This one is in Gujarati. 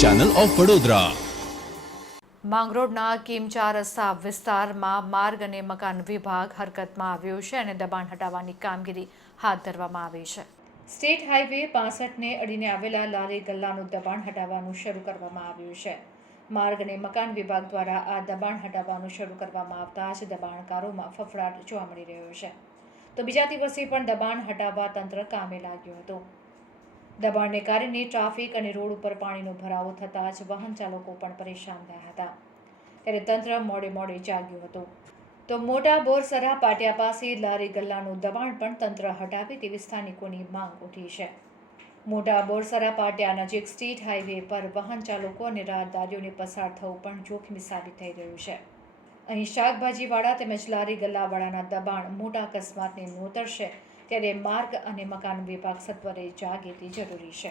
Channel of Vadodara. માંગરોળના કિમચા રસ્તા વિસ્તારમાં માર્ગ અને મકાન વિભાગ હરકતમાં આવ્યો છે અને દબાણ હટાવવાની કામગીરી હાથ ધરવામાં આવી છે. સ્ટેટ હાઈવે 65ને અડીને આવેલા લારી ગલ્લાનું દબાણ હટાવવાનું શરૂ કરવામાં આવ્યું છે. માર્ગ અને મકાન વિભાગ દ્વારા આ દબાણ હટાવવાનું શરૂ કરવામાં આવતા જ દબાણકારોમાં ફફડાટ જોવા મળી રહ્યો છે. તો બીજા દિવસે પણ દબાણ હટાવવા તંત્ર કામે લાગ્યું હતું. દબાણને કારણે ટ્રાફિક અને રોડ ઉપર પાણીનો ભરાવો થતાં જ વાહન ચાલકો પણ પરેશાન થયા હતા. ત્યારે તંત્ર મોડે જાગ્યું હતું. તો મોટા બોરસરા પાટિયા પાસે લારી ગલ્લાનું દબાણ પણ તંત્ર હટાવે તેવી સ્થાનિકોની માંગ ઉઠી છે. મોટા બોરસરા પાટિયા નજીક સ્ટેટ હાઈવે પર વાહન ચાલકો અને રાહદારીઓને પસાર થવું પણ જોખમી સાબિત થઈ રહ્યું છે. અહીં શાકભાજીવાળા તેમજ લારી ગલ્લાવાળાના દબાણ મોટા અકસ્માતને નોતરશે, ત્યારે માર્ગ અને મકાન વિભાગ સત્વરે જાગે તે જરૂરી છે.